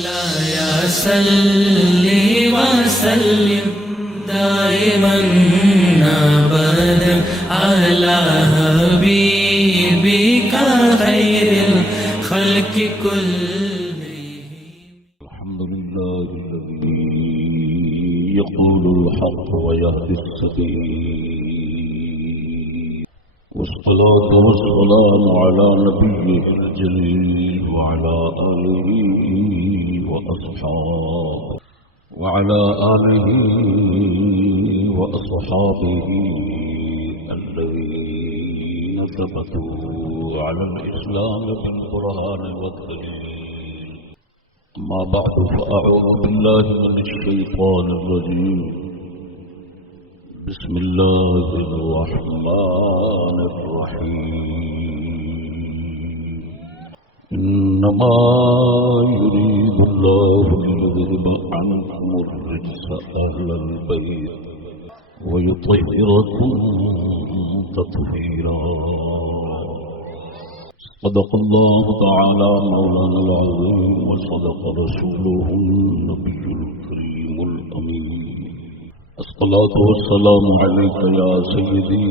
مولاي صل وسلم دائما ابدا على حبيبك خير الخلق كلهم. الحمد لله الذي يقول الحق ويهدي السبيل، والصلاة والسلام على نبيه الجليل وعلى آله وأصحابه الذين ثبتوا على الإسلام بالقرآن والدليل. أما بعد فأعوذ بالله من الشيطان الرجيم. بسم الله الرحمن الرحيم. إنما يريد الله ليذهب عنكم الرجس أهل البيت ويطهركم تطهيرا. صدق الله تعالى مولانا العظيم وصدق رسوله النبي الكريم الأمين. الصلاة والسلام عليك يا سيدي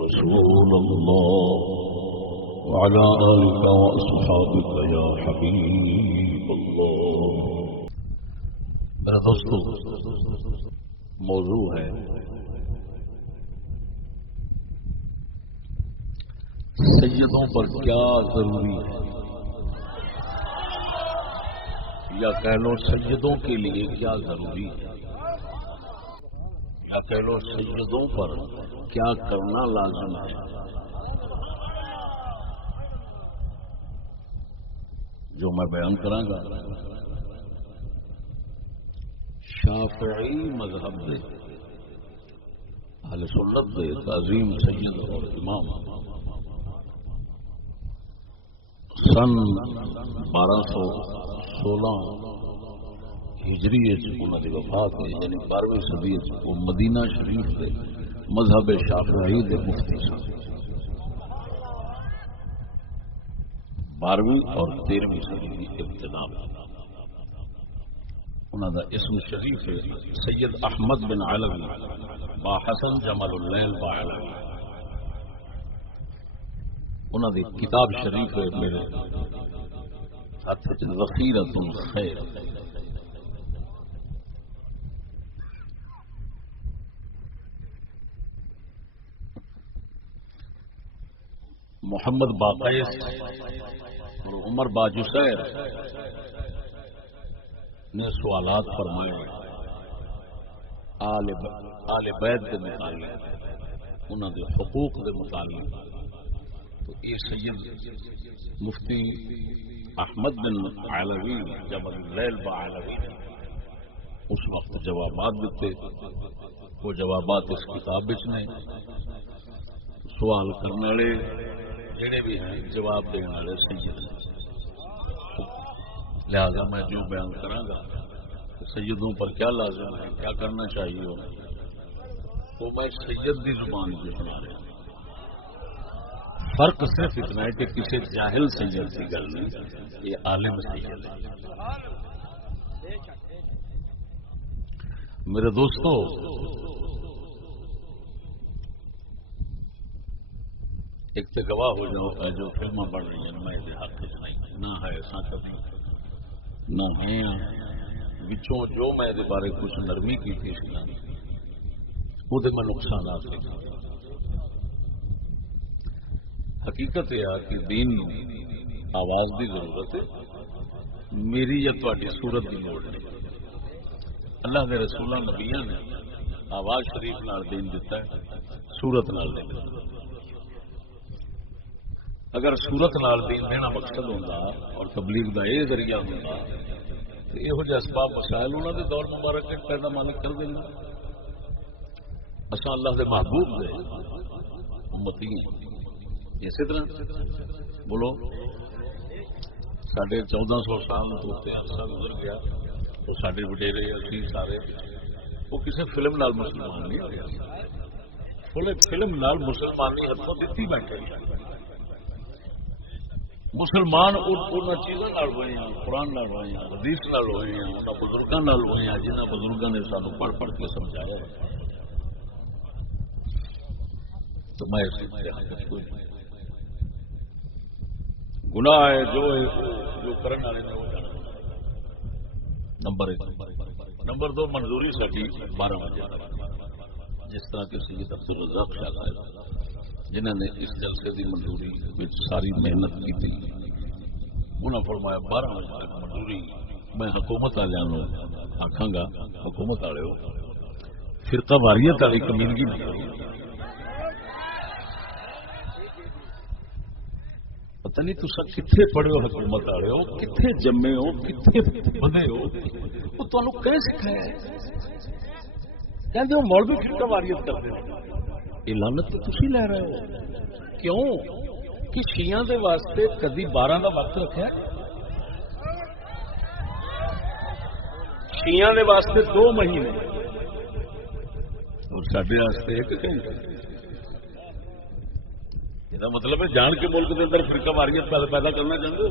رسول الله وعلى آلك وأصحابك يا حبيب الله. میرے دوستو، موضوع ہے سیدوں پر کیا ضروری ہے، یا کہہ لو سیدوں کے لیے کیا ضروری ہے، یا کہہ لو سیدوں پر کیا کرنا لازم ہے. جو میں بیان کراں گا شافعی مذہب دے اہل سنت دے عظیم سید اور امام سن 1216 ہجری انہوں کی وفات ہے، یعنی 12ویں صدی وہ مدینہ شریف کے مذہب شافعی دے مفتی سن. 12ویں اور 13ویں صدی کی ابتدا. انہوں کا اسم شریف ہے سید احمد بن علوی با حسن جمال اللیل با علوی. انہوں کی کتاب شریف ہے میرے ہاتھ ذخیرۃ الخیر. محمد باقیس اور عمر باجسیر نے سوالات فرمائے آل بیت کے متعلق، انہوں کے حقوق کے متعلق. تو یہ سید مفتی احمد بن علوی جمال اللیل با علوی نے اس وقت جوابات دیتے. وہ جوابات اس کتاب نے سوال کرنے والے جڑے بھی ہیں جواب دینے والے سید. لہذا میں جو بیان کراں گا سیدوں پر کیا لازم ہے، کیا کرنا چاہیے، وہ میں سید کی زبان سے سنا رہا ہوں. فرق صرف اتنا ہے کہ کسی جاہل سید کی گل نہیں، یہ عالم سید ہے. میرے دوستو، ایک تو گواہ ہو جاؤ جو فلمیں بن رہی ہیں میں یہ حق نہ ہے ایسا کبھی نہ ہے. بچوں جو میں یہ بارے کچھ نرمی کی تھی وہ میں نقصانات لکھا. حقیقت یہ ہے کہ دین آواز کی ضرورت ہے، میری یا تاری صورت کی لوڑ نہیں. اللہ کے رسولوں نبیاں نے آواز شریف نال دین دیتا ہے، صورت نال نہیں دیتا. اگر صورت نال دین دینا مقصد ہوتا اور تبلیغ کا یہ ذریعہ ہوتا تو یہ اسباب مسائل انہوں نے دور مبارک کے پیدا مالک کر دینا. اصل اللہ کے محبوب دے امتی اسی طرح بولو ساڑھے 1400 سال تو عرصہ گزر گیا تو سارے وڈیرے اسی سارے وہ کسی فلم نال مسلمان نہیں ہوئے. فلم نال مسلمانی ہاتھوں دیتی بیٹھے. مسلمان ان چیزوں ہوئے ہیں، قرآن ہوئے ہیں، حدیث ہوئے ہیں، انہوں بزرگوں ہوئے ہیں جنہوں بزرگوں نے سانو پڑھ پڑھ کے سمجھایا. تو میں گناہ ہے جو کرنے والے نے وہ جانا. نمبر 1. نمبر 2 منظوری سکی 12 بجے جس طرح کے سید عبدالرزاق شاہ صاحب جنہوں نے اس جلسے کی منظوری میں ساری محنت کی تھی، انہوں نے فرمایا 12 بجے تک منظوری. میں حکومت والوں آخا گا حکومت والے فرقہ واریت والی کمیونٹی نہیں. پتہ نہیں تو سب کتنے پڑھے ہو، حکومت والے ہو، کتنے جمے ہو، کتنے بنے ہو، وہ تمہیں کہہ سکھایا کہ مولوی فرقہ واریت کرتے ہیں. یہ لعنت تو تسی لے رہے ہو. کیوں کہ شیعہ دے واسطے کدی 12 کا وقت رکھا؟ شیعہ دے واسطے 2 مہینے اور ساڈے واسطے 1 گھنٹہ. یہ مطلب ہے جان کے ملک کے اندر فرقہ واریت پیدا کرنا چاہتے ہو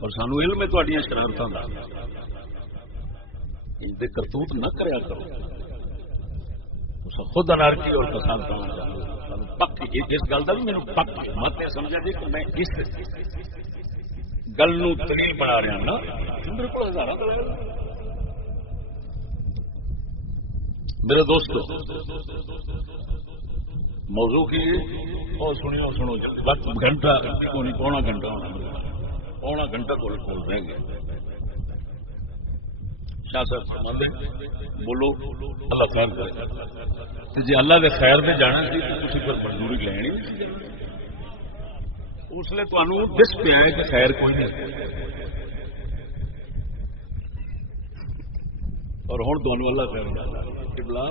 اور سانو علم ہے تہاڈیاں شرارتاں دا. ان دے کرتوت نہ کریا کرو. خود انارکی اور فساد کرنا چاہتے ہو. پک اس گل کا بھی میرے پک مت سمجھا جی کہ میں اس گل دلیل بنا رہا نا. میرے کو ہزار میرے دوستو موضوع کی اور سنو سنو وقت گھنٹہ پونا گھنٹہ پونا گھنٹہ کو رہ گیا. شاہ صاحب فرماندے بولو اللہ خیر کرے. جی اللہ دے خیر دے جانا سی تو تسی پر منظوری لینی اس لیے تمہیں دس پیا ہے کہ خیر کوئی نہیں. اور ہوں تمہیں اللہ خیر بلا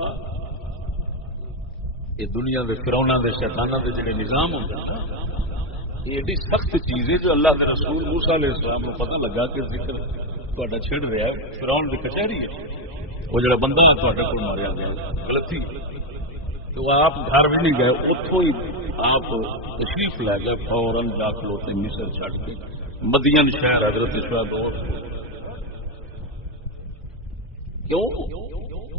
یہ دنیا کے فرعوناں دے شیطاناں دے جڑے نظام ہوندے یہ ایڈی سخت چیز ہے جو اللہ کے رسول موسیٰ علیہ السلام کو پتہ لگا کہ ذکر تہاڈا چھڑ رہا ہے. فرعون دی کچہری ہے وہ جڑا بندہ ہے تہاڈے کول ماریا گیا غلطی تو آپ گھر بھی نہیں گئے اتوں ہی آپ تشریف لے گئے فوراً جا کھلوتے مصر چھڑ کے مدین شہر حضرت شعیب. کیوں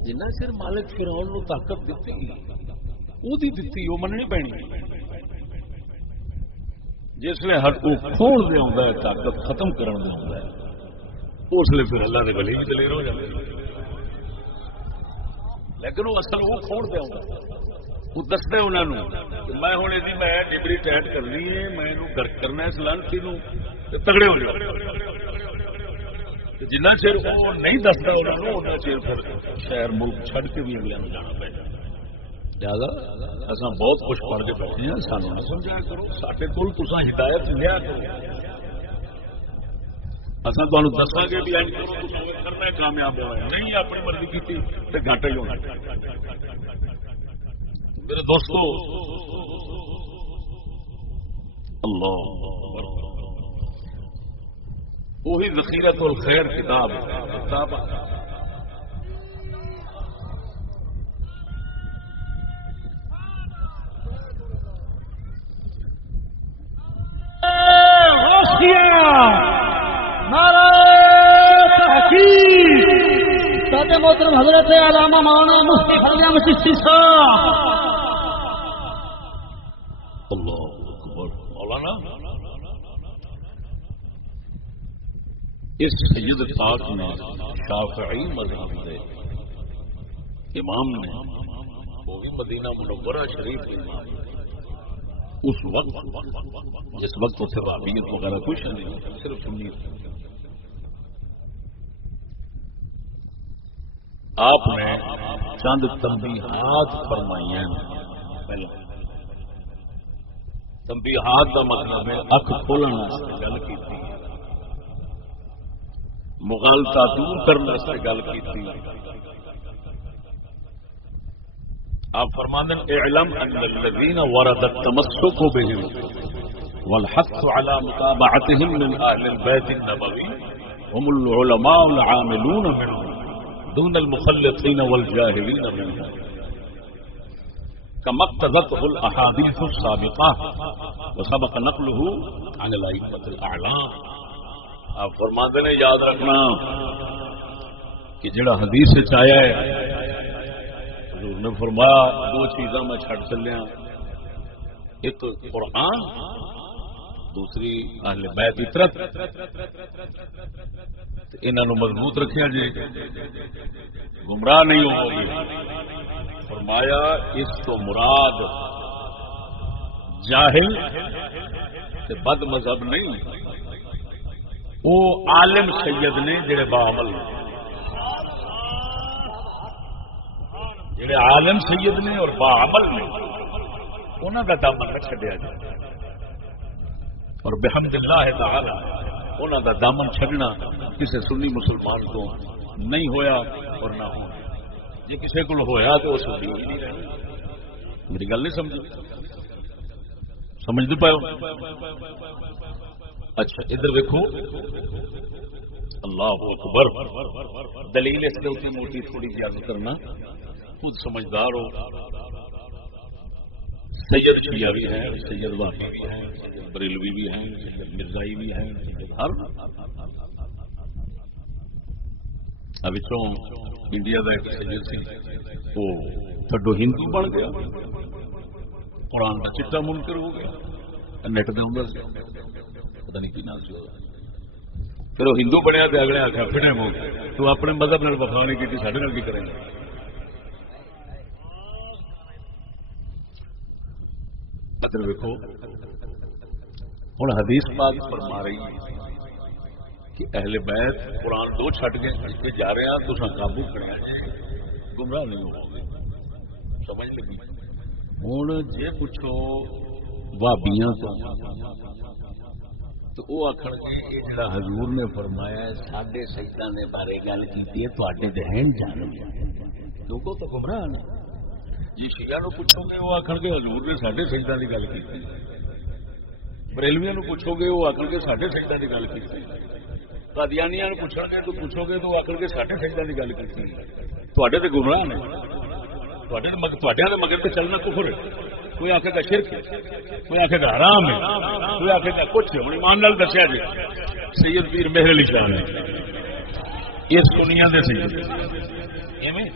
جنہ چر مالک فرعون نو طاقت دیتی وہ مننی پینی. جس لیے ہر کو کھول دے آتا ہے طاقت ختم کرن دے آتا ہے اس لیے پھر اللہ کے ولی بھی دلیر ہو جاتے ہیں. لیکن وہ اصل وہ کھول دے آتا وہ دستے انہوں نے میں ہوں یہ میں ڈبری ٹائٹ کرنی ہے میں گرک کرنا اس لانتی تگڑے ہو جاؤ. جنہ چر وہ نہیں دستا انہوں نے چر پھر شہر ملک چھڈ کے بھی اگلے جانا پڑے. لہٰذا اصل بہت کچھ پڑھ کے بیٹھے ہیں سانو نہ سمجھایا کرو. سارے کول تساں ہدایت لیا کرو. اصل تمہیں دساں گے بھی کرنا کامیاب ہوا نہیں اپنی مرضی کی تو گھاٹا ہی ہونا. میرے دوستو اللہ وہی ذخیرۃ الخیر کتاب محترم حضرت علامہ مولانا مفتی فرجہ مشتی صاحب. اللہ اکبر. مولانا اس سید پاک نے شافعی مذہب کے امام نے وہ بھی مدینہ منورہ شریف اس وقت جس وقت اسے وہابیت وغیرہ کچھ نہیں صرف سنی آپ نے چند تنبیہات فرمائی ہیں. تنبیہات کا مطلب ہے اکھ کھولنے سے گل کی تھی مغالطہ دور کرنے سے گل کی تھی. آپ فرماتے ہیں اعلم ان الذين ورد التمسك بهم والحث على متابعتهم من اهل البيت النبوي هم العلماء العاملون منهم دون المخلطين والجاهلين منهم. كما اقتضته الاحاديث السابقه وسبق نقله عن الائمه الاعلام. آپ فرماتے ہیں یاد رکھنا کہ جڑا حدیث وچ آیا ہے حضور نے فرمایا دو چیزاں میں چھڈ چلیا، ایک قرآن، دوسری اہل بیت عترت. انہاں نو مضبوط رکھیا جی، گمراہ نہیں ہو گے. فرمایا اس تو مراد جاہل تے بد مذہب نہیں، وہ عالم سید نے جڑے باعمل، جڑے عالم سید نے اور باعمل نے، انہاں دا دامن نہ چھڈیا جائے. اور بحمد اللہ تعالی انہاں دا دامن چھڈنا کسی سنی مسلمان کو نہیں ہویا اور نہ ہو. جی کسی کو ہویا تو وہ سنی ہی نہیں رہنا. میری گل نہیں سمجھی؟ سمجھ دے پاؤ؟ اچھا ادھر دیکھو، اللہ اکبر. دلیل اس کے اتنے موٹی تھوڑی سی عرض کرنا، خود سمجھدار ہو. سید شیعہ بھی ہیں، سید واقعی بھی ہیں، سید بریلوی بھی ہیں، سید مرزائی بھی ہیں، سید ہر ابچوں انڈیا کا ایک سید سی وہ تھڈو ہندو بن گیا، قرآن کا چٹا منکر ہو گیا. نیٹ دے اندر پتہ نہیں کی نام سی، پھر وہ ہندو بنیا تو اگلے آخیا پھٹے ہو تو اپنے مذہب نال وفا نہیں کی، سارے نال کی کریں گے. ادھر دیکھو ہوں حدیث پاک فرما رہی ہے کہ اہل بیت قرآن دو چھٹ گئے، اس پہ جا رہے ہیں تو قابو کرنا ہے، گمراہ نہیں ہو گے. سمجھ لگی؟ ہوں جی پوچھو بھابیاں تو وہ آخر یہ جڑا حضور نے فرمایا ساڈے سیداں نے بارے گل کی تے دہن جان لوگوں تو گمراہ نہیں. جی شیعہ نو پوچھو گے وہ آخر کے حضور نے ساڈے سیداں کی گل کی. بریلویاں نو پوچھو گے وہ آخر کے ساڈے سیداں کی گل کی. قادیانیاں نو پوچھو گے تو پوچھو گے تو آخر کے ساڈے سیداں کی گل کی. تواڈے تے گمراہ نے، تواڈیاں دے مگر تے چلنا کفر ہے. کوئی آخے گا شرک ہے، کوئی آخے گا حرام ہے، کوئی آخے گا کچھ ہے. ہوں ایمان نال دسیا جی سید پیر مہر علی شاہ نے اس دنیا دے سید ایویں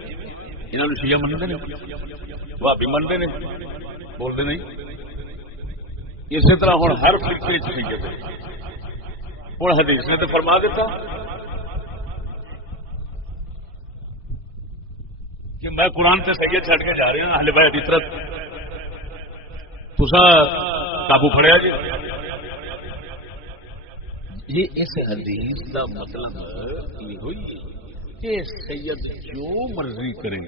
انہاں نوں شیعہ منتے نے، بھابی منتے نے، بولتے نہیں. اسی طرح ہوں ہر فرقے چ سید ہے. ہوں حدیث نے تو فرما دیتا کہ میں قرآن سے سید چھڈ کے جا رہا ہوں، اہل بیت عترت تسا قابو پھڑیا جی. یہ اس حدیث کا مطلب یہ ہوئی کہ سید جو مرضی کریں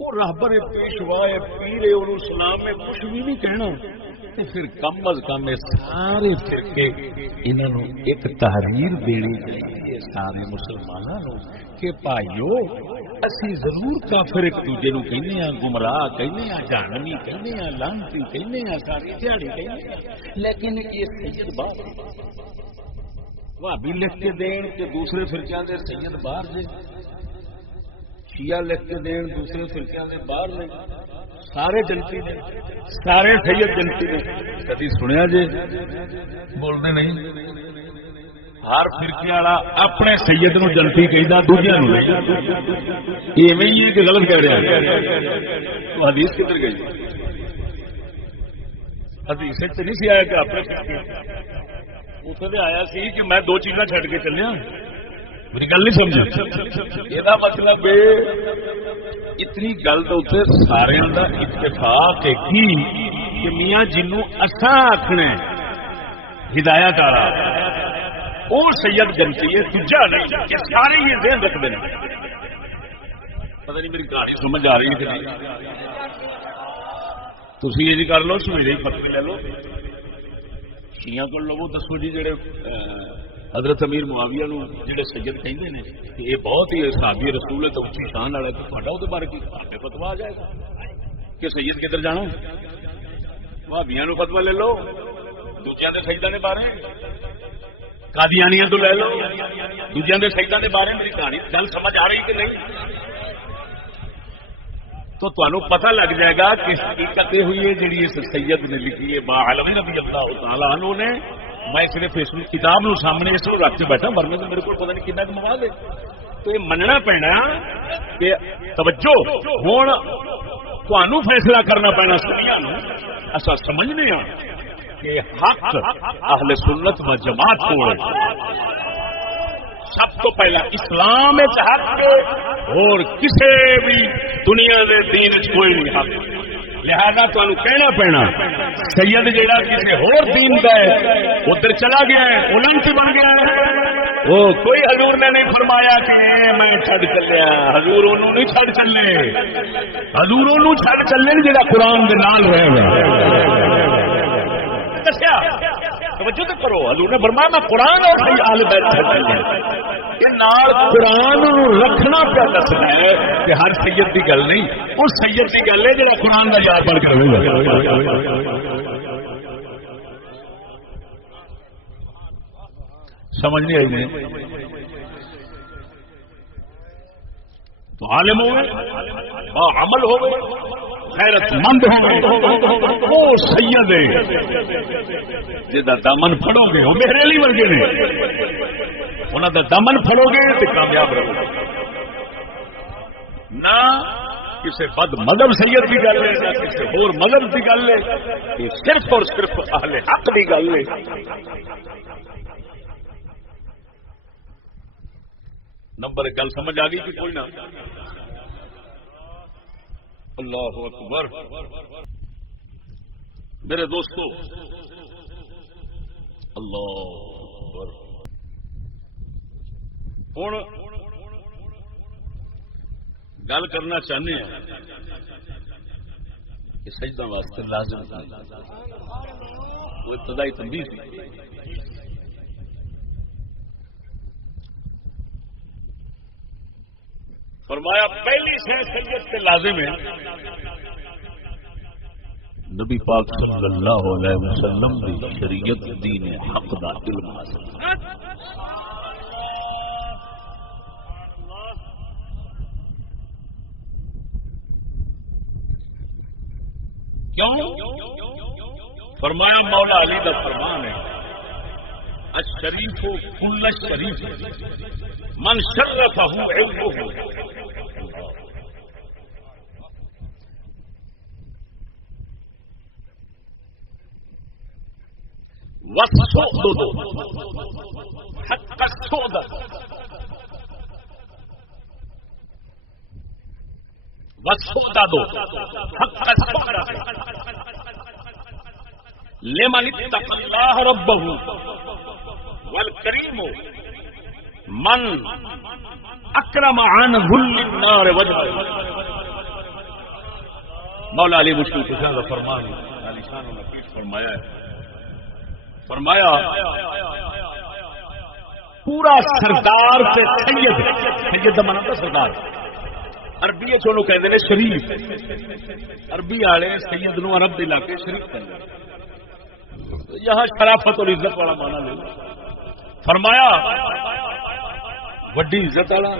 وہ راہبر پیشوا پیر انہوں سلام میں کچھ بھی نہیں کہنا. پھر کم از کم سارے فرقے انہوں ایک تحریر دینی چاہیے سارے مسلمانوں کہ بھائیو اسی ضرور کافر ایک دوجے نو کہنے ہیں، گمراہ کہنے ہیں، جہنمی کہنے ہیں، لعنتی کہنے ہیں، ساری دیہڑی کہنے ہیں، لیکن یہ سید باہر بھابی لکھ کے دین کہ دوسرے فرقیاں دے سید باہر نے، شیعہ لکھ کے دین دوسرے فرقیاں دے باہر نے، سارے جنتی نے، سارے سید جنتی نے. کدی سنیا جی؟ بولتے نہیں. ہر فرقے والا اپنے سید نو جنتی کہدا، دوجیاں نو نہیں. ایویں ہی کہ غلط کہہ رہا ہے. تو حدیث کدھر گئی؟ حدیث تے نہیں سی آیا کہ اپنے فرقے اتنے آیا سی کہ میں دو چیزاں چھڈ کے چلیا. میری گل نہیں سمجھ؟ یہ مطلب اتنی گل تو سارے کا اتفاق ہے کہ میاں جنوں اساں آخنا ہدایت والا وہ سید جنتی ہے، دوجا نہیں. یہ سارے یہ ذہن رکھتے ہیں. پتہ نہیں میری کہانی سمجھ آ رہی ہے کہ نہیں؟ تھی یہ جی کر لو سویرے ہی پتہ لے لو. شیعہ کو لو دسو جی جڑے حضرت امیر معاویہ نو جڑے سید کہندے نے کہ یہ بہت ہی صحابی رسول ہے تو اچھی شان والا ہے، تہاڈا وہ بارے کی فتوا آ جائے گا کہ سید کدھر جانا. بھابیاں نو فتوا لے لو، دوجیاں دے سیداں دے بارے، قادیانیاں تو لے لو، دوجیاں دے سیداں دے بارے. میری کہانی گل سمجھ آ رہی کہ نہیں؟ تو تمہیں پتہ لگ جائے گا کہ حقیقت یہ ہوئی ہے جی اس سید نے لکھی ہے باعلم رضی اللہ تعالیٰ عنہ نے. میں صرف اس کتاب نو سامنے اس کو رکھ کے بیٹھا ورنہ تو میرے کو پتہ نہیں کتنا مواد ہے. تو یہ مننا پینا کہ توجہ ہوں تمہیں فیصلہ کرنا پینا سنیا اصا سمجھنے ہاں کہ حق اہل سنت و جماعت کو سب تو پہلا اسلام حق اور کسی بھی دنیا دے دین کوئی نہیں حق. لہذا تمہیں کہنا پینا سید جہاں کسی ہور دین کا ہے ادھر چلا گیا ہے اولنٹی بن گیا ہے وہ کوئی حضور نے نہیں فرمایا کہ میں چھڈ چلیا. حضور انہوں نہیں چھڈ چلے حضور انہوں چھڈ چلے جہاں قرآن دے نال رہے دسیا. توجہ تو کرو حضور نے فرمایا میں قرآن اور آل بیت چھڈ چلیا. یہ نال قرآن رکھنا پیا دسنا ہے کہ ہر سید کی گل نہیں اس سید کی گل ہے جہاں قرآن کا یاد پڑھ کے رہے. سمجھ نہیں آئی نہیں تو عالم ہو عمل ہو غیرت مند ہو وہ سید ہے جہاں دامن پھڑو گے وہ میرے لیے ورگے نے انہوں کا دامن پھڑو گے تو کامیاب رہو گے. نہ کسی بد مذہب سید کی گل ہے نہ کسی اور مذہب کی گل ہے یہ صرف اور صرف اہل حق کی گل ہے. نمبر گل سمجھ آ گئی کہ کوئی نہ. اللہ اکبر. میرے دوستو اللہ اکبر. ہوں گل کرنا چاہتے ہیں کہ سجدہ واسطے لازم وہ ابتدائی تنبیہ تھی. فرمایا پہلی سے سید سے لازم ہے نبی پاک صلی اللہ علیہ وسلم دی شریعت دین حق دا علم حاصل. کیوں؟ فرمایا مولا علی دا فرمان ہے الشریف کل الشریف من شرفہ علمہ. والسؤدد حق السؤدد والسؤدد حق السؤدد لمن اتقى الله ربه والكريم من اکرم عن ذل النار وجهه. مولا علی مشکل کشا کا فرمان علی شان و نفیس فرمایا ہے. فرمایا پورا سردار سے سید سید کا مطلب سردار عربی چونو کہتے ہیں شریف. عربی والے سید نو عرب کے علاقے شریف کہتے ہیں. یہاں شرافت اور عزت والا مانا لے. فرمایا وڈی عزت والا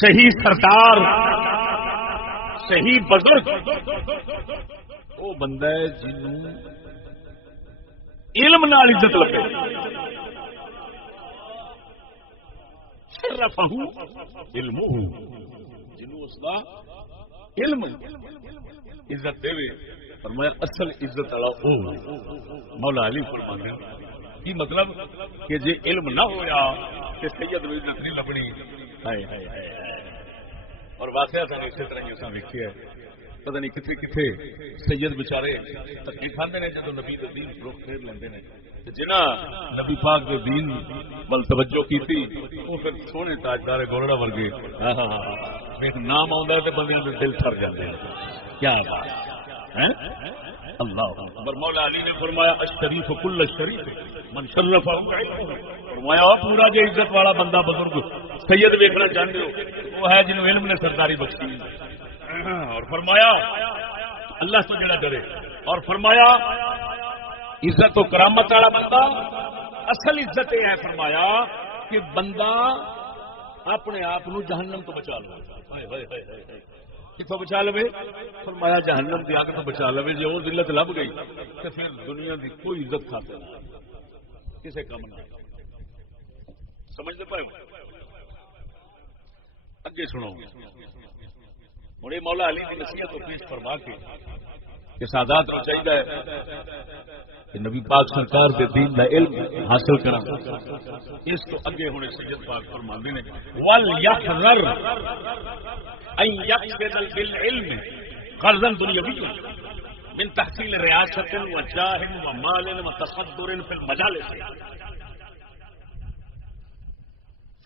صحیح سردار صحیح بزرگ وہ بندہ ہے جنوں علم نال عزت لگے. شرفہ علمہ جنوں اس دا علم عزت دے. فرمایا اصل عزت والا او مولا علی فرماتے ہیں. کی مطلب کہ جے علم نہ ہویا کہ سید نو عزت نہیں لبنی. ہائے ہائے ہائے. اور واقعہ سانو اسی طرح ہی ویکھیا ہے. پتہ نہیں کتنے کتنے سید بچارے تکلیف کھاندے نے جدوں نبی دے دین فروخت کر لیندے نے. جنہاں نبی پاک دے دین ول توجہ کیتی وہ پھر سونے تاجدار گولڑا ورگے ایک نام آندا ہے تے بندے دے دل ٹھر جاندے ہیں. کیا بات ہے. اللہ اکبر. مولا علی نے فرمایا الشریف کل الشریف من شرف. فرمایا پورا جو عزت والا بندہ بزرگ سید ویکھنا چاہتے ہو وہ ہے جنہوں علم نے سرداری بخشی. اور فرمایا اللہ سے جڑا ڈرے. اور فرمایا عزت و کرامت والا بندہ اصل عزت یہ ہے فرمایا کہ بندہ اپنے آپ جہنم تو بچا لو. کتوں بچا لو؟ فرمایا جہنم کی اگ تو بچا لو. جی وہ ذلت لب گئی تو پھر دنیا کی کوئی عزت کھاتے نہ کسی کام نہ. سمجھتے پائے؟ اگے سنو ہوں یہ مولا علی کی نصیحت کو پیش فرما کے کہ سادات کو چاہیے کہ نبی پاک سرکار کے دین کا علم حاصل کرنا. اس کو اگے ہونے سید پاک فرماندے نے وَلْيَحْذَرْ أَنْ يَقْصِدَ بِالْعِلْمِ غَرْضًا دُنْيَوِيًّا مِنْ تَحْصِيلِ رِيَاسَةٍ وَجَاهٍ وَمَالٍ وَتَصَدُّرٍ فِي الْمَجَالِسِ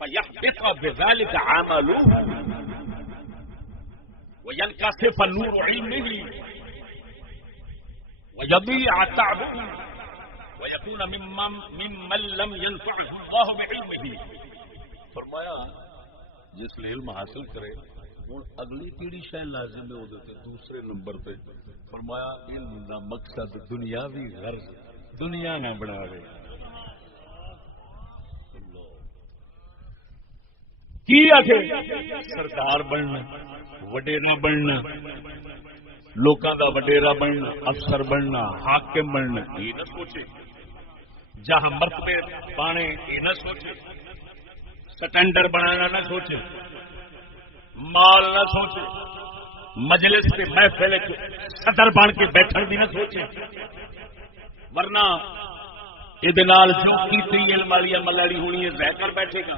فَيَحْبِطَ بِذَلِكَ عَمَلُهُ وَيَنْكَسِفَ نُورُ عِلْمِهِ وَيَضِيعَ تَعْبُهُ وَيَكُونَ مِمَّن لَّمْ يَنفَعْهُ اللَّهُ بِعِلْمِهِ. فرمایا جس نے علم حاصل کرے ہوں اگلی پیڑھی شاید لازم ہے وہ دوسرے نمبر پہ. فرمایا علم کا مقصد دنیاوی غرض دنیا نہ بناوے. کی آخے سرکار بننا وڈیرا بننا لوکاں دا وڈیرا بننا افسر بننا حاکم بننا یہ نہ سوچے. جہاں مرتبے پانے یہ نہ سوچے. سٹینڈر بنانا نہ سوچے. مال نہ سوچے. مجلس کے محفل صدر بن کے بیٹھن بھی نہ سوچے. ورنہ یہ جو کی علم والی ملڑی ہونی ہے رہ کر بیٹھے گا.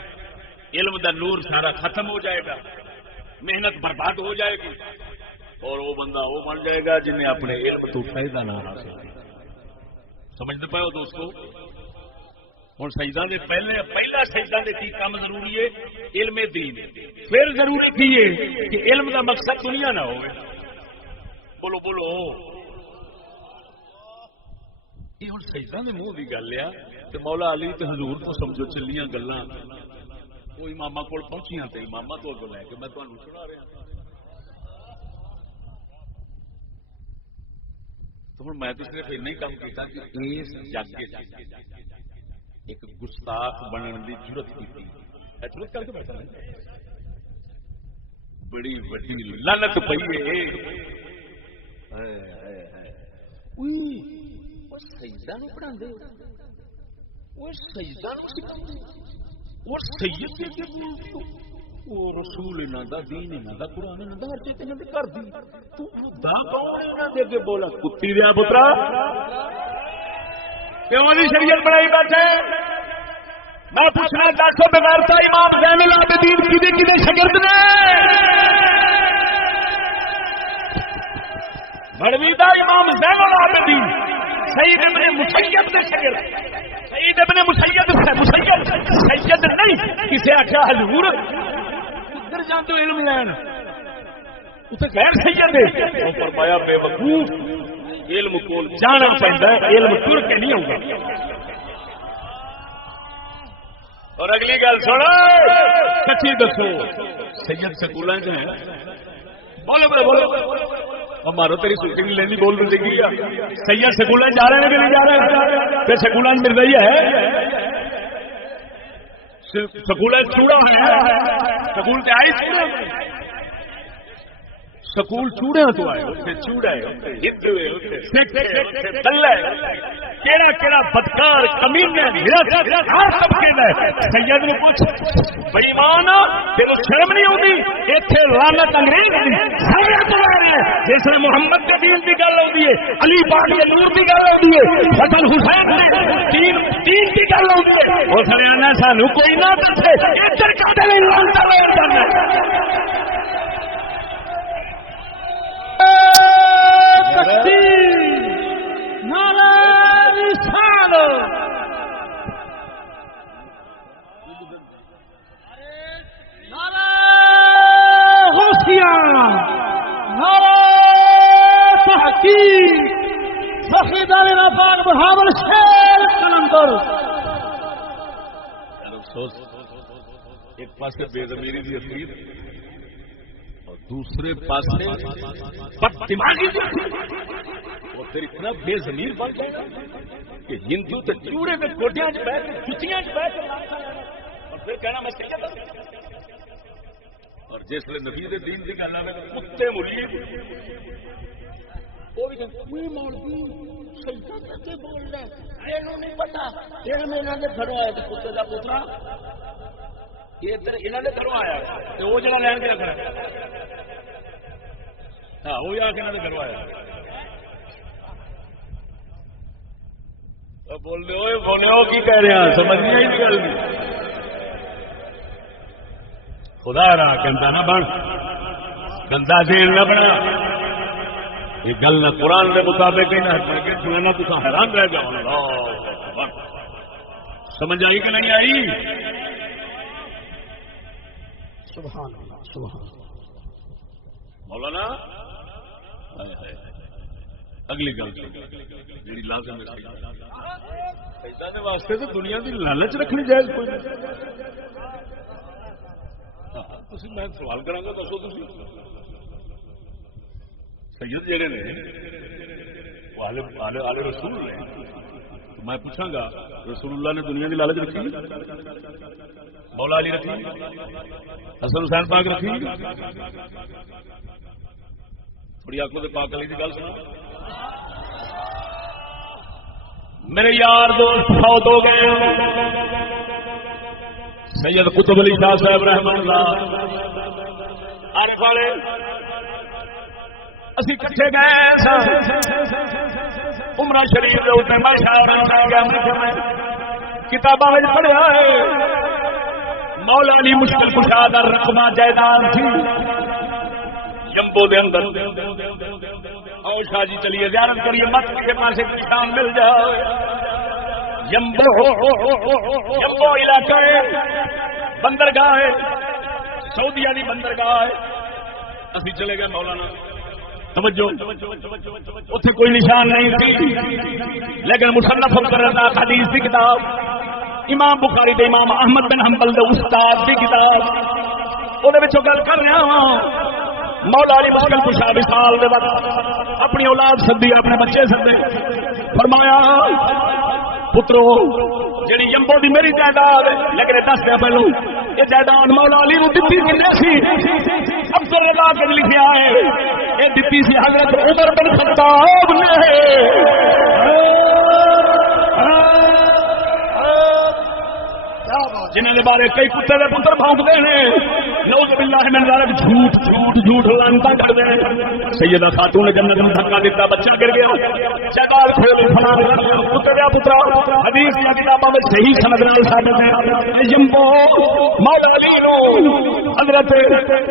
علم دا نور سارا ختم ہو جائے گا. محنت برباد ہو جائے گی اور وہ بندہ وہ بن جائے گا جنہیں اپنے علم تو فائدہ نہ حاصل. سمجھتے پائے ہو دوستو؟ ہوں سجدہ دے پہلا سجدہ دے کی کام ضروری ہے علم دین. پھر ضروری کی ہے کہ علم دا مقصد دنیا نہ ہو. بولو بولو یہ ہوں سجدہ دے منہ کی گل ہے. مولا علی تے حضور تو سمجھو چلیاں گلاں وہ امامہ کول پہنچیاں تے امامہ تو اگوں لے کے میں تمہیں سنا رہا. تو ہوں میں تو صرف ایسا ہی کام کیا کہ اس جگ ایک گستاخ بننے کی ضرورت کی. ضرورت کر کے بیٹھا بڑی وڈی لعنت پئی ہے. سجدہ نہیں پڑھاندے وہ سجدہ وہ سید وہ رسول انہاں دا دین انہاں دا قرآن انہاں دا ہر چیز انہاں دے کر دی. تو دا کون انہاں دے اگے بولا کتی دیا پترا کیوں دی شریعت بنائی بیٹھے. میں پوچھنا دسو بغیر تا امام زین العابدین کدے کدے شاگرد نے؟ بڑوی دا امام زین العابدین سید ابن مسیب دے شاگرد. سید ابن مسیب سید نہیں کسے آخیا حضور کدھر جاندے علم لین اتنے غیر سید دے. فرمایا بے وقوف علم کو جانا پڑتا ہے علم تر کے نہیں ہوگا. اور اگلی گل سنو سچی دسو سید سکول بولو بولو مارو تیری سوٹنگ نہیں لینی بول دے گی. سید سکول جا رہے ہیں کہ نہیں جا رہے؟ پھر سکول مل رہی ہے سکول چوڑا ہے. سکول سے آئے سکول چوڑے تو آئے چوڑا کہڑا بدکار کمینے ہر طبقے کا سید نے پوچھ بڑی مان تیرے شرم نہیں آتی اتنے لعنت انگریز جس نے محمد کے دین کی گل آتی ہے علی پاک کے نور کی گل آتی ہے حسن حسین دین کی گل آتی ہے وہ سریانا سانو کوئی نہ دسے ادھر کدے نہیں لانتا ایک پاس بے ضمیری کی عقید اور دوسرے پاس بددماغی اور پھر اتنا بے ضمیر بن گیا کہ ہندو چوڑے میں کوٹیاں بیٹھ جتیاں بیٹھ اور پھر کہنا میں سید اور جس نے نبی دے دین کی گل آئے کتے ملی وہ بھی مولوی سجدہ کیسے بول رہا ہے نہیں پتا علم انہوں نے گھروں آیا کتے کا پوترا یہ ادھر انہوں نے گھروں آیا تو وہ جگہ لین کے رکھنا ہاں وہ آ کے انہوں نے گھروں آیا بولنے ہوئے بولے ہو کی کہہ رہے ہیں سمجھ نہیں آئی گل خدا رہا گندا نہ بن گندا دین نہ بنا یہ گل نہ قرآن کے مطابق ہی نہ سننا تو حیران رہ جاؤ سمجھ آئی کہ نہیں آئی سبحان اللہ سبحان مولانا اگلی گل جی لازم ہے واسطے تو دنیا کی لالچ رکھنی جائز کوئی میں سوال کرا گا دسو تھی سید جہے نے وہ آلے رسول نے تو میں پوچھا گا رسول اللہ نے دنیا کی لالچ رکھی مولا علی رکھی حسن حسین پاک رکھی تھوڑی آنکھوں سے پاک علی کی گل سنا میرے یار دوست فوت ہو گئے سید قطب علی شاہ صاحب رحمۃ اللہ عارف والے اسی کٹھے گئے عمرہ شریف کے اتنے میں کتاباں میں پڑھا ہے مولا علی مشکل کشا دا رقبہ جائیداد تھی جمبو دے اندر اور شاہ جی چلیے زیارت کریے مت کے پاس کسان مل جائے جمبو علاقہ ہے بندرگاہ ہے سعودیہ کی بندرگاہ ہے اسی چلے گئے مولانا توجہ اتنے کوئی نشان نہیں تھی لیکن مصنف حدیث کی کتاب امام بخاری دے امام احمد بن حنبل دے استاد کی کتاب وہ گل کر رہا ہوں مولا علی مشکل کشا وصال دے وقت اپنی اولاد سدی اپنے بچے سدے فرمایا پترو جڑی جمبو دی میری جائیداد لیکن دس دیا پہلو یہ جائیداد مولا علی نو دتی کنے سی عبد الرضا کے لکھیا ہے یہ دتی سی حضرت عمر بن خطاب نے جنہوں نے بارے کئی کتے کے پتر بھونکتے ہیں نعوذ باللہ من ذالک جھوٹ جھوٹ جھوٹ لانتا کرتے ہیں سیدہ خاتون نے جنت میں دھکا دیتا بچہ گر گیا چگال کھول فلاں کتے کا پترا حدیث کی کتابوں میں صحیح سند نال ثابت ہے جمبو مولا علی نو حضرت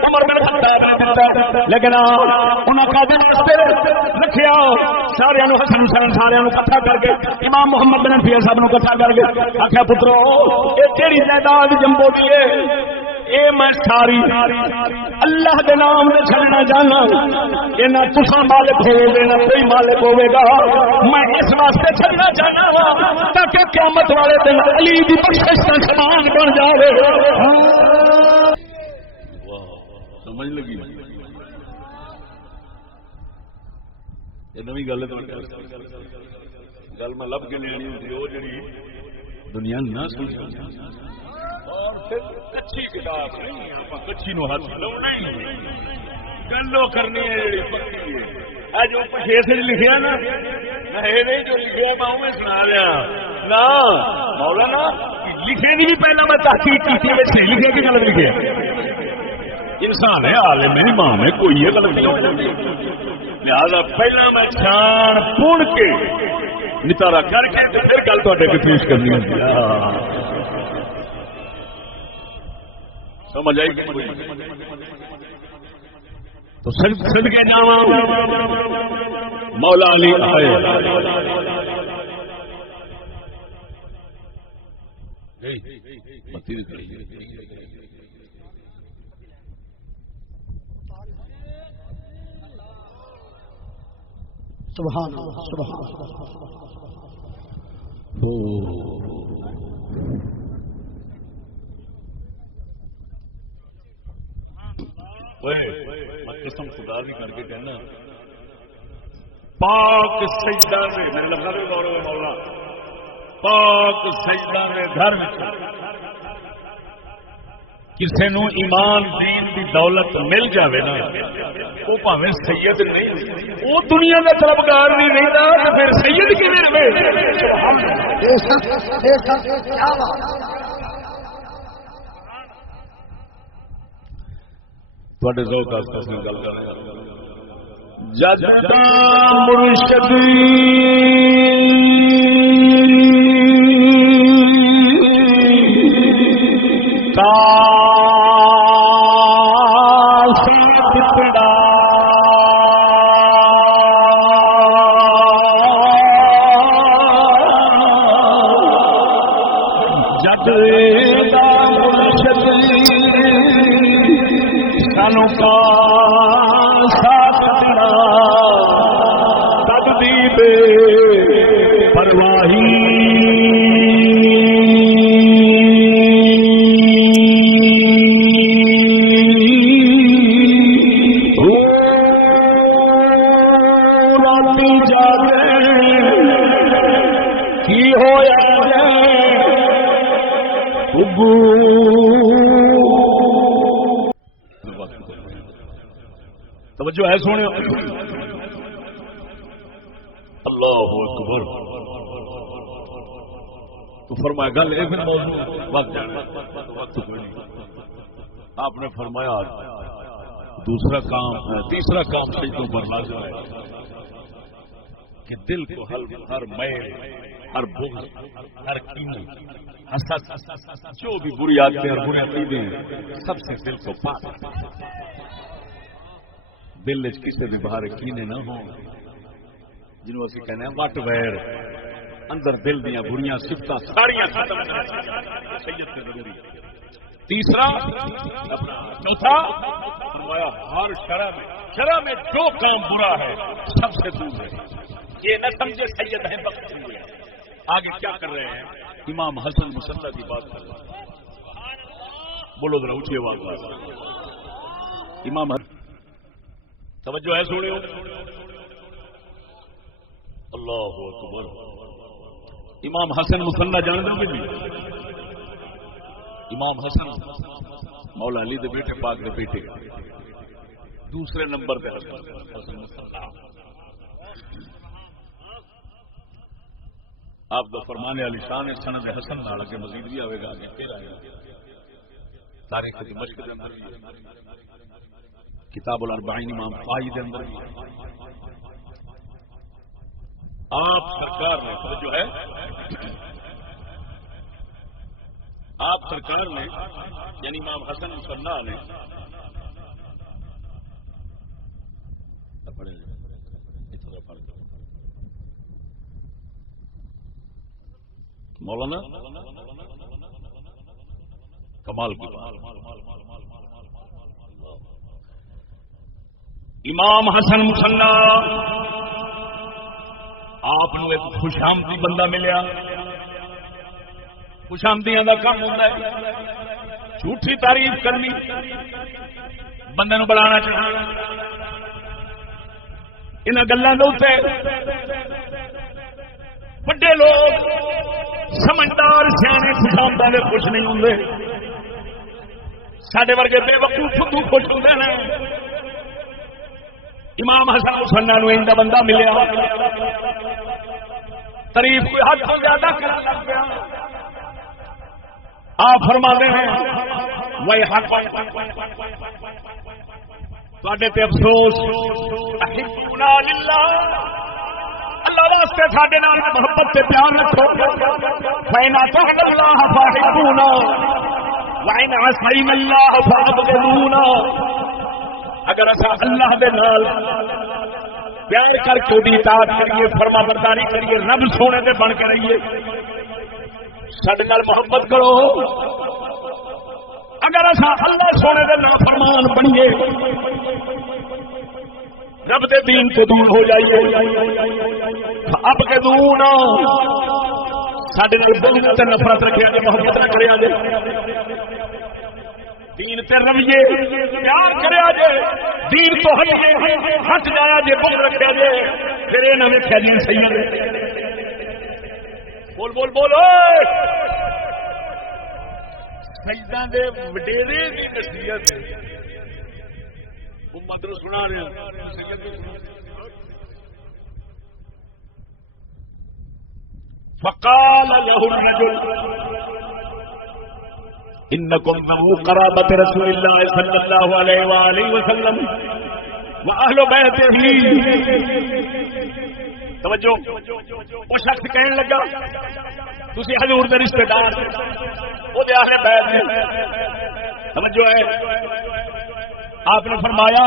عمر بن خطاب نے دیتا لیکن انہاں قاضی واسطے رکھیا سارے نو حسن حسین سارے نو اکٹھا کر کے امام محمد بن حنفیہ صاحب نو اکٹھا کر کے آکھیا پترو اے تیری جائیداد جمبو دی ہے اے میں ساری اللہ کے نام میں چھڑنا جانا یہ نہ تساں مالک ہو گے نہ کوئی مالک ہوے گا میں اس واسطے چھڑنا چاہنا وا تاکہ قیامت والے دن علی دی بخشش کا سامان بن جائے سمجھ لگی یہ نوی گل گل میں لب کے لینی ہوتی وہ جڑی دنیا نہ سوچ کچی کتاب نہیں کچی نو ہاتھ گلو کرنی ہے جو شیر سے لکھیا نا یہ نہیں جو لکھیا میں میں سنا رہا نا مولانا لکھے بھی پہلا میں تحقیق کی صحیح لکھے کہ غلط لکھے انسان ہے عالم ہے امام ہے کوئی ہے غلط نہیں لہذا پہلا میں چھان پون کے نتارا کر کے پھر گل تے پیش کرنی ہوتی ہے سمجھ آئی تو سد کے جاوا مولا علی آئے سبحان اللہ سبحان اللہ قسم خدا بھی کر کے کہنا پاک سجدہ میں میرے لفظ میں غور ہے مولا پاک سجدہ میں گھر میں کسی نو ایمان دین دی دولت مل جاوے نا وہ پاویں سید نہیں وہ دنیا کا طلبگار نہیں رہتا تو پھر سید کی تھوڑے ذوق آس میں گل کر جج مرشد کا جو ہے سونے اللہ اکبر تو فرمایا گل ایک وقت آپ نے فرمایا دوسرا کام تیسرا کام سجدوں پر لازم ہے کہ دل کو ہر میل ہر بغض ہر کینے حسد جو بھی بری عادتیں اور برے عقیدے ہیں سب سے دل کو پاک دل کسی بھی باہر کینے نہ ہو جنہوں اسی کہنے ہیں وٹ ویر اندر دل دیا بریاں صفتاں ساریاں ختم سید کے ضروری تیسرا چوتھا فرمایا ہر شرع میں جو کام برا ہے سب سے دور ہے یہ نہ سمجھے سید ہیں بخت ہوئے آگے کیا کر رہے ہیں امام حسن مصنع کی بات کر رہے ہیں بولو ذرا اٹھیے آواز امام حسن توجہ ہے سوڑے ہو اللہ اکبر امام حسن مصنع جان دو جی امام حسن مولا علی دے بیٹے پاک دے بیٹے دوسرے نمبر پہ حسن مصنع آپ تو فرمانے والی شان سند حسن نال کے مزید بھی آئے گا آگے پھر آئے گا تاریخ دمشق کے اندر کتاب الاربعین امام فائی کے اندر آپ سرکار نے جو ہے آپ سرکار نے یعنی امام حسن مصنع نے مولانا کمال کی امام حسن مصنع آپ ایک خوش آمدی بندہ ملیا خوش آمدیاں کا کام ہوتا ہے جھوٹھی تعریف کرنی بندے نو بڑھانا چاہیے ان گلوں کے بڑے لوگ سمجھدار سیانے خوش آمدہ کے خوش نہیں ہوں سڈے ورگے بے وقوف خود خوش ہوتے ہیں امام حسن مصنع نو ان بندہ ملیا تعریف کوئی حد سے زیادہ کرنے لگ گیا آپ فرماتے ہیں وہی حق تے افسوس احبنا للہ اللہ واسطے ساڈے نال محبت تے پیار رکھو فینا تحب اللہ فاحبونا وعن عصینا اللہ فابغضونا اگر ایسا اللہ دے نال پیار کر کے دی اطاعت کریے فرما برداری کریے رب سونے دے بن کے رہیے ساڈے نال محبت کرو اگر ایسا اللہ سونے دے نافرمان بنیے رب دے دین کو دور ہو جائیے اب کے دون ساڈے نال بغض تے نفرت رکھیا جے محبت نہ کریا جے دین تے رویے پیار کریا جے دین تو ہٹ جایا جے بغض رکھیا جے پھر اے نہ ویکھیا جی سید بول بول بول سجدہ دے وڈیرے دی نصیحت امت نو سنا رہے فقال له الرجل انکم من قرابة رسول اللہ صلی اللہ علیہ وآلہ وسلم واہل بیتہ. توجہ وہ شخص کہنے لگا تسی حضور دے رشتہ دار او دے اہل بیت نے. توجہ ہے آپ نے فرمایا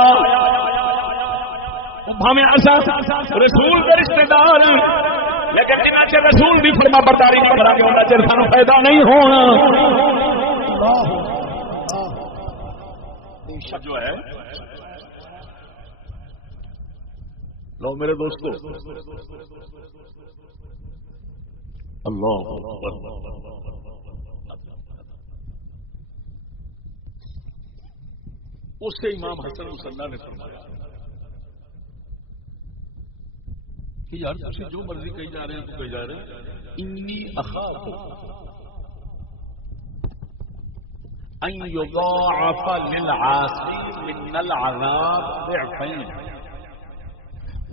بھاویں اساں رسول دے رشتہ دار لیکن جنہ چر رسول دی فرما برداری نہ کرا گے انہاں چر سانو فائدہ نہیں ہونا. جو ہے لو میرے دوستو اللہ اس سے امام حسن مصنع نے فرمایا کہ یار تسی جو مرضی کہی جا رہے ہیں تو کہی جا رہے ہیں انی اخاف ان یضاعف للعاصی من العذاب ضعفین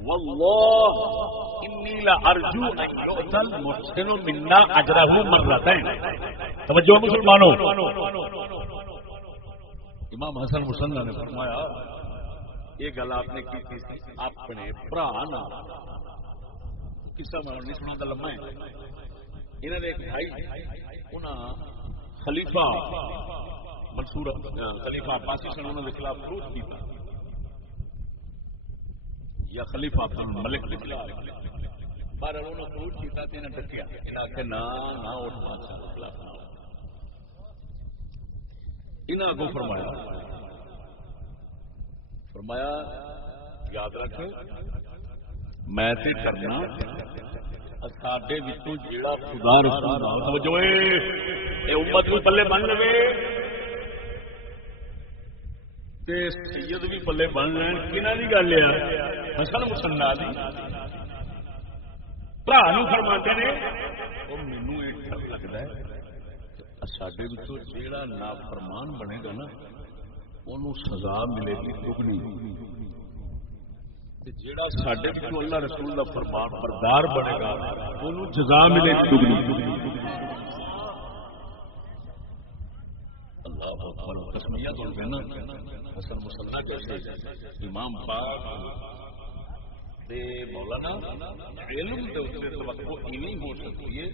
واللہ انی لارجو ان یؤتی المحسن منا اجرہ مرتين. توجہ مسلمانوں، امام حسن مصنع نے فرمایا یہ گل آپ نے کی تھی اپنے برا نا قصہ میں نہیں سنا لما ہے. انہوں نے ایک بھائی انہاں خلیفہ منصور خلیفہ عباسی سے انہوں نے خلاف پروف کیا یا خلیفہ عبد الملک کے خلاف پر انہوں نے پروف کیا تو انہیں ڈکیا انہاں کہ نہ اٹھ بادشاہ کے خلاف نہ انہاں کو فرمایا یاد رکھ میں تے کرنا ساڈے وچوں جیڑا خدا رسول توجہ اے امت نوں پلے بن لوے تے سید بھی پلے بن لین. کنہاں دی گل ہے؟ حسن مصنع دی بھرا نوں فرماتے نے او مینوں اے ڈر لگدا ہے ساڈے وچوں جیڑا نافرمان بنے گا نا اونوں سزا ملے گی دگنی تے جیڑا ساڈے وچوں اللہ رسول دا فرمان بردار بنے گا اونوں جزا ملے گی دگنی. اللہ اکبر. تسمیہ تو کہنا حسن مصنع کیسے امام پاک تے مولانا علم دے اوپر توقع نہیں ہو سکتی ہے.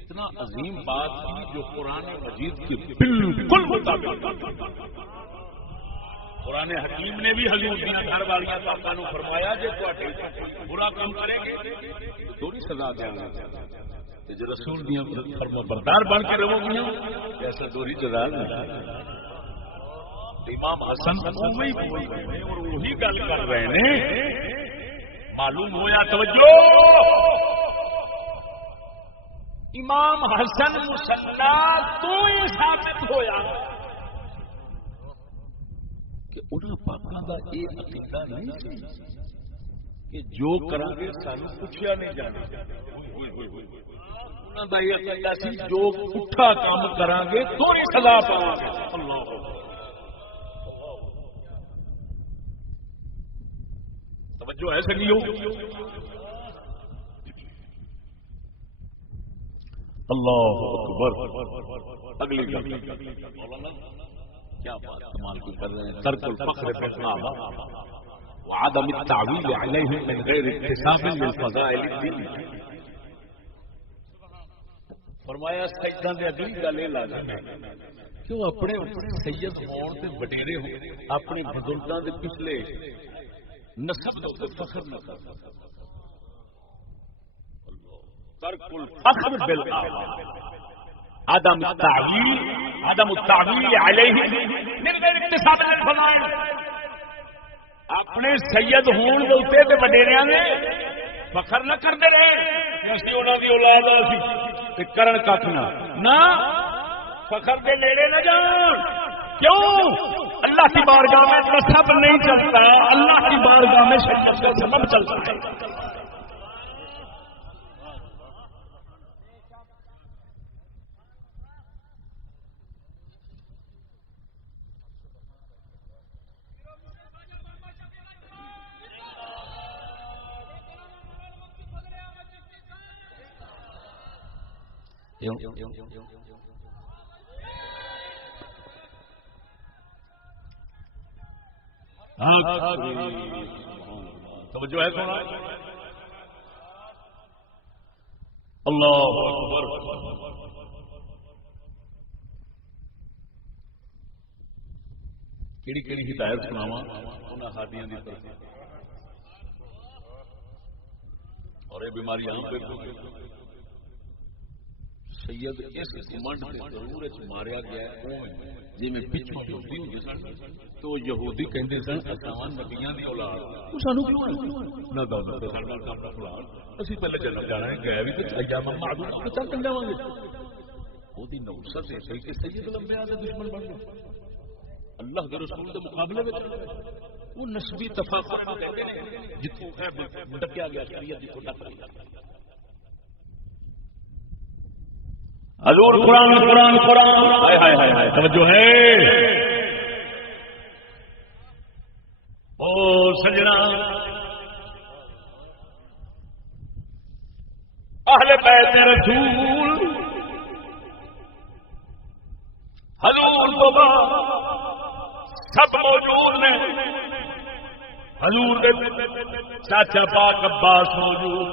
اتنا عظیم بات تھی جو قرآن مجید کے بالکل مطابق. قرآن حکیم نے بھی حضور دیاں گھر والیاں پاکاں نوں فرمایا جے تواڈے برا کام کرے گے تھوڑی سزا دیں گے تے جے رسول دیاں فرما بردار بن کے رہو گے ایسا دوری جزا نہیں. امام حسن وہی بول رہے ہیں اور وہی گل کر رہے ہیں. معلوم ہویا توجہ امام حسن مصنع تو یہ ثابت ہویا کہ انہاں پاکاں دا یہ عقیدہ نہیں سی کہ جو کریں گے سانو پوچھیا نہیں جانا. انہاں دا یہ عقیدہ سی جو پٹھا کام کریں گے تو ہی سزا پاواں گے. اللہ توجہ ہے سنگیو. اللہ اکبر. اگلی مولانا کیا بات کمال کی کر رہے ہیں. ترک الفخر فی الصحابہ وعدم التعویل علیہم من غیر اکتساب للفضائل الدین. فرمایا سجدہ دے اگلی گل یہ لازم ہے کہ وہ اپنے سید ہون تے وڈیرے ہون اپنے بزرگاں دے پچھلے نسب دے فخر نہ کر. ترک الفخر بالآباء عدم التعویل علیہ من غیر اکتساب الفضائل. اپنے سید ہون دے اوتے تے وڈیریاں نے فخر نہ کردے رہے اسی انہاں دی اولاد اسی تے کرن کھ نہ فخر دے نیڑے نہ جان. کیوں؟ اللہ کی بارگاہ میں نسب نہیں چلتا, اللہ کی بارگاہ میں شریعت کا سبب چلتا ہے. توجہ ہے سونا اللہ اکبر کیڑی کیڑی ہدایت سناواں انہاں ہادیاں دی طرف اور یہ بیماری عام پہ سید اس گمنڈ کے ضرور ماریا گیا جی میں پچھوں یہودی ہوندے سن تو یہودی کہندے سن اساں نبیاں دی اولاد او سانو کیوں نہ دولت تے ساڈا کام فلان اسی پہلے جنت جانا ہے گئے بھی تے ایام معدود تے چل جاواں گے او دی نوست ہے صحیح کہ سید الانبیاء دے دشمن بن گئے اللہ کے رسول کے مقابلے میں وہ نسبی تفاقم کہتے ہیں جتوں ہے ڈکیا گیا شریعت جتوں ڈک گیا حضور قرآن قرآن قرآن ہائے ہائے ہائے توجہ ہے او سجنا اہل بیت رسول حضور تو بعد سب موجود نے حضور دے چاچا پاک عباس موجود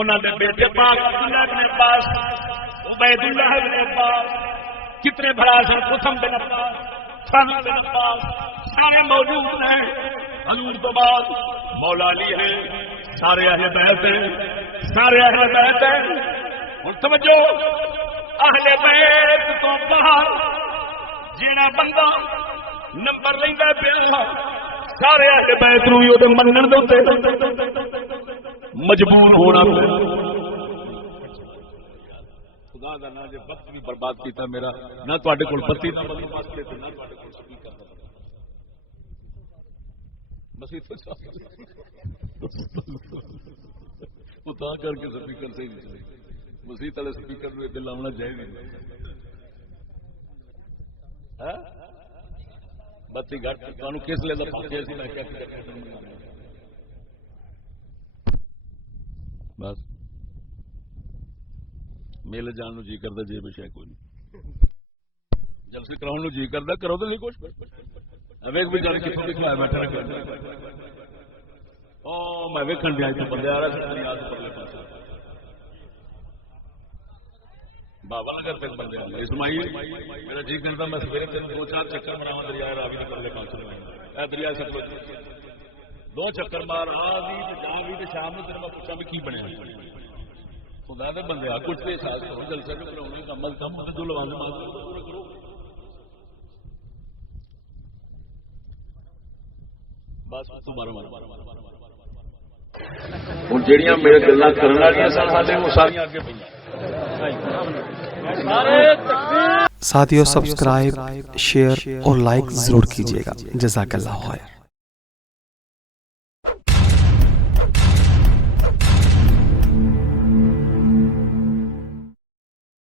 انہوں نے بیٹے پاک عبداللہ بن عباس عبید اللہ بن عباس کتنے بڑا سن قسم بن عباس سامع بن عباس سارے موجود ہیں حضور تو بعد مولا علی ہے سارے اہل بیت ہیں سارے اہل بیت ہیں اور توجہ اہل بیت تو باہر جینا بندہ نمبر لیندا پیا سارے اہل بیت نوں او تے منن دے اوتے مجبور ہونا پیا خدا دا نام جے وقت بھی برباد کیتا میرا نہ تواڈے کول بتی نہ بندو واسطے تے نہ تواڈے کول سپیکر مسیح وہ تا کر کے سپیکر صحیح نہیں چلے مسیح والے سپیکر نوں تے لاونا چاہیے بتی گھٹ تمہیں کس لیے پہنچے سی میں بس میلے جان جی کرتا جی بشا کوئی نہیں جلسے کراؤ جی کرتا کرو تو نہیں کچھ ویک بھی جان کتوں دکھایا بیٹھا میں ویکن دیا بندے آ رہا پرلے پاس بابا نگر تک بندے اسماعیل میرا جی کرتا میں سویرے تین 2-4 چکر مراوا دریا راوی کے پرلے پاس دریا سب دو چکر مار آ بھی جا بھی شام میں تیرے میں پوچھا بھی کی بنیا خدا دے بندے آ کچھ احساس کرو جلسہ جو کراؤنے کم از کم جو لوازم کرو بس تمہارا ہوں جہاں میرے گلا کرنے والی سن سارے وہ ساری اگے پہ ساتھیو سبسکرائب شیئر اور لائک ضرور کیجیے گا جزاک اللہ خیر.